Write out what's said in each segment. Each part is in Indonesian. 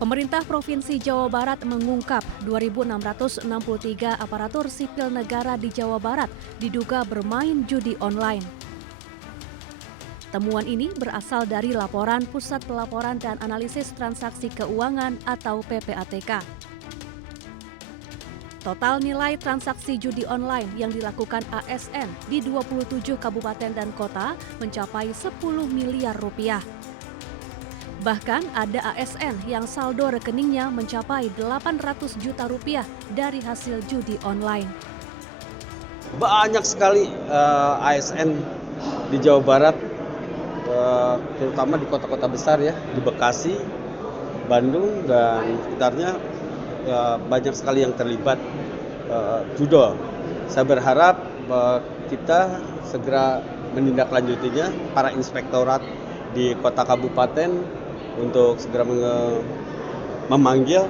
Pemerintah Provinsi Jawa Barat mengungkap 2.663 aparatur sipil negara di Jawa Barat diduga bermain judi online. Temuan ini berasal dari laporan Pusat Pelaporan dan Analisis Transaksi Keuangan atau PPATK. Total nilai transaksi judi online yang dilakukan ASN di 27 kabupaten dan kota mencapai 10 miliar rupiah. Bahkan ada ASN yang saldo rekeningnya mencapai 800 juta rupiah dari hasil judi online. Banyak sekali ASN di Jawa Barat, terutama di kota-kota besar ya, di Bekasi, Bandung dan sekitarnya, banyak sekali yang terlibat judol. Saya berharap kita segera menindaklanjutinya, para inspektorat di kota kabupaten untuk segera memanggil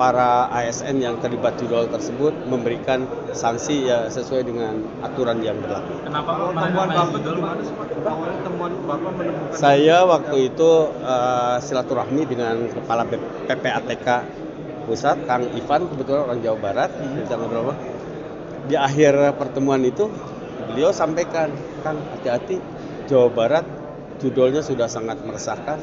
para ASN yang terlibat judol tersebut, memberikan sanksi ya sesuai dengan aturan yang berlaku. Kenapa temuan Bapak menemukan? Saya waktu itu silaturahmi dengan Kepala PPATK Pusat, Kang Ivan, kebetulan orang Jawa Barat, di akhir pertemuan itu beliau sampaikan, Kang, hati-hati, Jawa Barat judulnya sudah sangat meresahkan.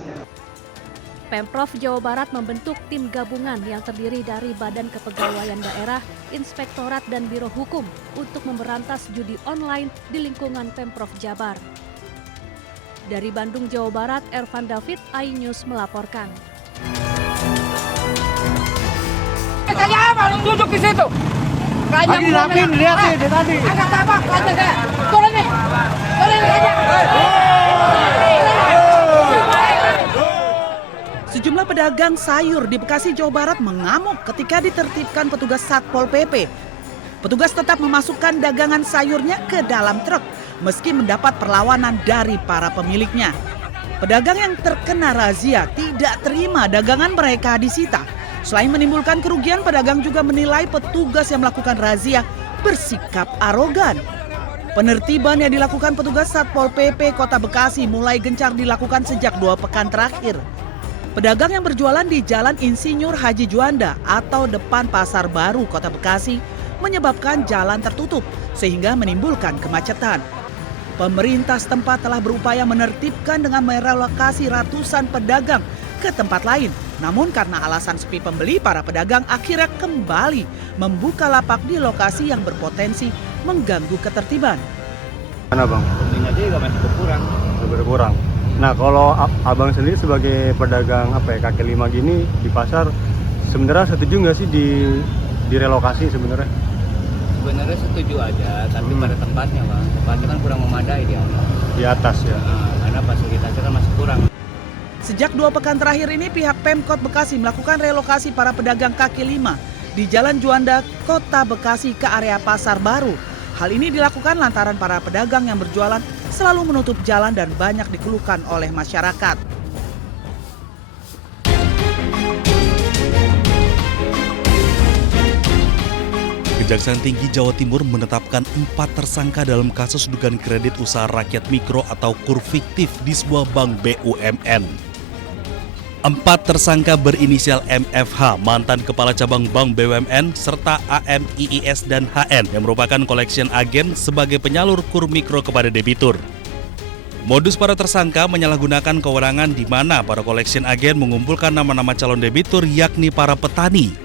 Pemprov Jawa Barat membentuk tim gabungan yang terdiri dari Badan Kepegawaian Daerah, Inspektorat dan Biro Hukum untuk memberantas judi online di lingkungan Pemprov Jabar. Dari Bandung, Jawa Barat, Ervan David, iNews melaporkan. Saya apa? Lu duduk di situ. Kayaknya Dirapiin, lihat nih, dia tadi. Agak apa? Kayaknya saya. Turun nih. Turun aja. Sejumlah pedagang sayur di Bekasi, Jawa Barat mengamuk ketika ditertibkan petugas Satpol PP. Petugas tetap memasukkan dagangan sayurnya ke dalam truk meski mendapat perlawanan dari para pemiliknya. Pedagang yang terkena razia tidak terima dagangan mereka disita. Selain menimbulkan kerugian, pedagang juga menilai petugas yang melakukan razia bersikap arogan. Penertiban yang dilakukan petugas Satpol PP Kota Bekasi mulai gencar dilakukan sejak 2 pekan terakhir. Pedagang yang berjualan di Jalan Insinyur Haji Juanda atau depan Pasar Baru Kota Bekasi menyebabkan jalan tertutup sehingga menimbulkan kemacetan. Pemerintah setempat telah berupaya menertibkan dengan merelokasi ratusan pedagang ke tempat lain. Namun karena alasan sepi pembeli, para pedagang akhirnya kembali membuka lapak di lokasi yang berpotensi mengganggu ketertiban. Mana Bang? Pembelinya juga masih berkurang. Nah, kalau Abang sendiri sebagai pedagang kaki lima gini di pasar, sebenarnya setuju nggak sih direlokasi sebenarnya? Sebenarnya setuju aja, tapi pada tempatnya Bang. Tempatnya kan kurang memadai dia. Di atas ya? Karena fasilitasnya kan masih kurang. Sejak 2 pekan terakhir ini, pihak Pemkot Bekasi melakukan relokasi para pedagang kaki lima di Jalan Juanda, Kota Bekasi ke area Pasar Baru. Hal ini dilakukan lantaran para pedagang yang berjualan selalu menutup jalan dan banyak dikeluhkan oleh masyarakat. Kejaksaan Tinggi Jawa Timur menetapkan 4 tersangka dalam kasus dugaan kredit usaha rakyat mikro atau KUR fiktif di sebuah bank BUMN. 4 tersangka berinisial MFH, mantan Kepala Cabang Bank BUMN, serta AMIIS dan HN yang merupakan collection agent sebagai penyalur KUR mikro kepada debitur. Modus para tersangka menyalahgunakan kewenangan di mana para collection agent mengumpulkan nama-nama calon debitur yakni para petani.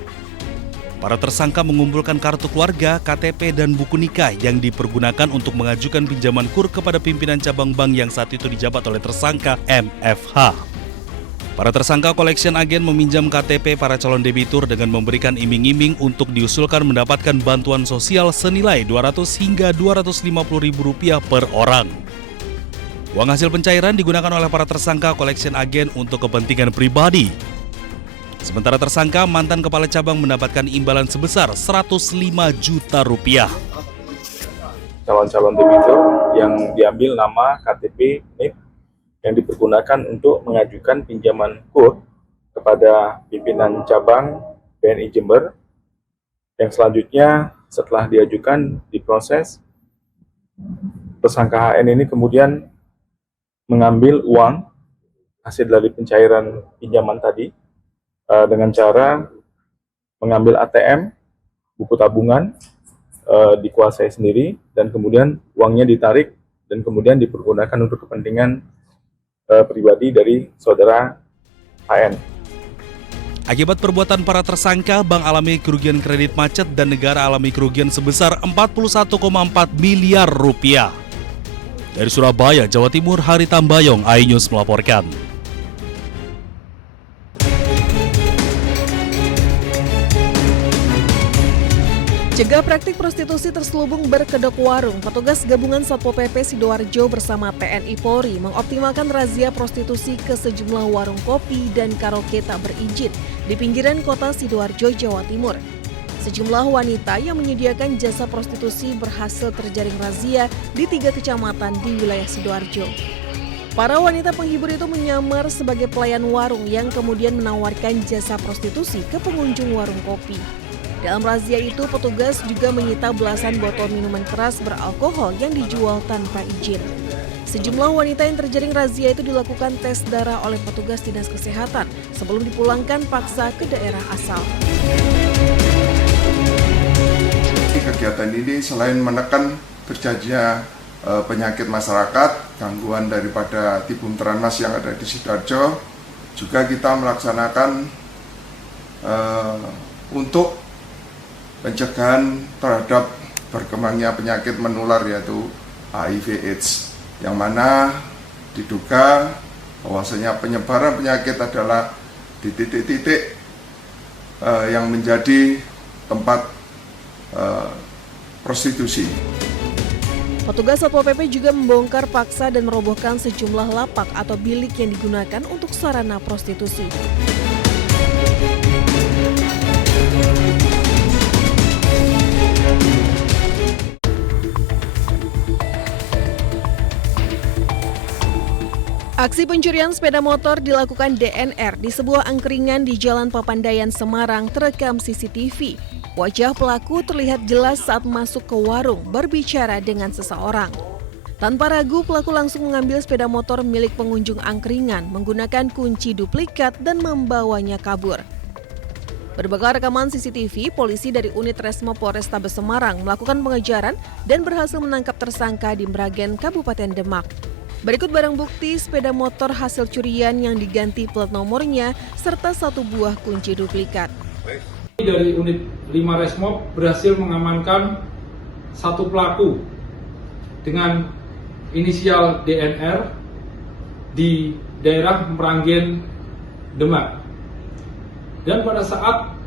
Para tersangka mengumpulkan kartu keluarga, KTP, dan buku nikah yang dipergunakan untuk mengajukan pinjaman KUR kepada pimpinan cabang bank yang saat itu dijabat oleh tersangka MFH. Para tersangka collection agent meminjam KTP para calon debitur dengan memberikan iming-iming untuk diusulkan mendapatkan bantuan sosial senilai Rp200 hingga Rp250.000 per orang. Uang hasil pencairan digunakan oleh para tersangka collection agent untuk kepentingan pribadi. Sementara tersangka mantan kepala cabang mendapatkan imbalan sebesar Rp105 juta. Calon-calon debitur yang diambil nama KTP NIP yang dipergunakan untuk mengajukan pinjaman KUR kepada pimpinan cabang BNI Jember, yang selanjutnya setelah diajukan diproses, tersangka HN ini kemudian mengambil uang hasil dari pencairan pinjaman tadi dengan cara mengambil ATM, buku tabungan, dikuasai sendiri, dan kemudian uangnya ditarik dan kemudian dipergunakan untuk kepentingan pribadi dari saudara HN. Akibat perbuatan para tersangka, bank alami kerugian kredit macet dan negara alami kerugian sebesar 41,4 miliar rupiah. Dari Surabaya, Jawa Timur, Hari Tambayong, iNews melaporkan. Cegah praktik prostitusi terselubung berkedok warung, petugas gabungan Satpol PP Sidoarjo bersama TNI Polri mengoptimalkan razia prostitusi ke sejumlah warung kopi dan karaoke tak berizin di pinggiran kota Sidoarjo, Jawa Timur. Sejumlah wanita yang menyediakan jasa prostitusi berhasil terjaring razia di 3 kecamatan di wilayah Sidoarjo. Para wanita penghibur itu menyamar sebagai pelayan warung yang kemudian menawarkan jasa prostitusi ke pengunjung warung kopi. Dalam razia itu, petugas juga menyita belasan botol minuman keras beralkohol yang dijual tanpa izin. Sejumlah wanita yang terjaring razia itu dilakukan tes darah oleh petugas dinas kesehatan sebelum dipulangkan paksa ke daerah asal. Kegiatan ini selain menekan terjadinya penyakit masyarakat, gangguan daripada tibum teranas yang ada di Sidoarjo, juga kita melaksanakan untuk pencegahan terhadap berkembangnya penyakit menular yaitu HIV/AIDS, yang mana diduga bahwasanya penyebaran penyakit adalah di titik-titik yang menjadi tempat prostitusi. Petugas Satpol PP juga membongkar paksa dan merobohkan sejumlah lapak atau bilik yang digunakan untuk sarana prostitusi. Aksi pencurian sepeda motor dilakukan DNR di sebuah angkringan di Jalan Papandayan, Semarang terekam CCTV. Wajah pelaku terlihat jelas saat masuk ke warung berbicara dengan seseorang. Tanpa ragu, pelaku langsung mengambil sepeda motor milik pengunjung angkringan menggunakan kunci duplikat dan membawanya kabur. Berbekal rekaman CCTV, polisi dari unit Resmo Polrestabes Semarang melakukan pengejaran dan berhasil menangkap tersangka di Mragen, Kabupaten Demak. Berikut barang bukti sepeda motor hasil curian yang diganti plat nomornya serta 1 buah kunci duplikat. Dari unit 5 Resmob berhasil mengamankan 1 pelaku dengan inisial DNR di daerah Mragen, Demak. Dan pada saat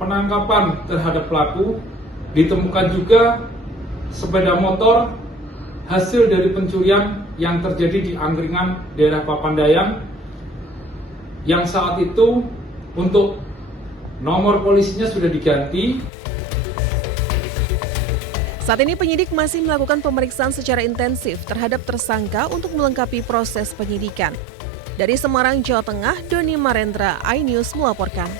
penangkapan terhadap pelaku ditemukan juga sepeda motor hasil dari pencurian yang terjadi di angkringan daerah Papandayan, yang saat itu untuk nomor polisinya sudah diganti. Saat ini penyidik masih melakukan pemeriksaan secara intensif terhadap tersangka untuk melengkapi proses penyidikan. Dari Semarang, Jawa Tengah, Doni Marendra, iNews melaporkan.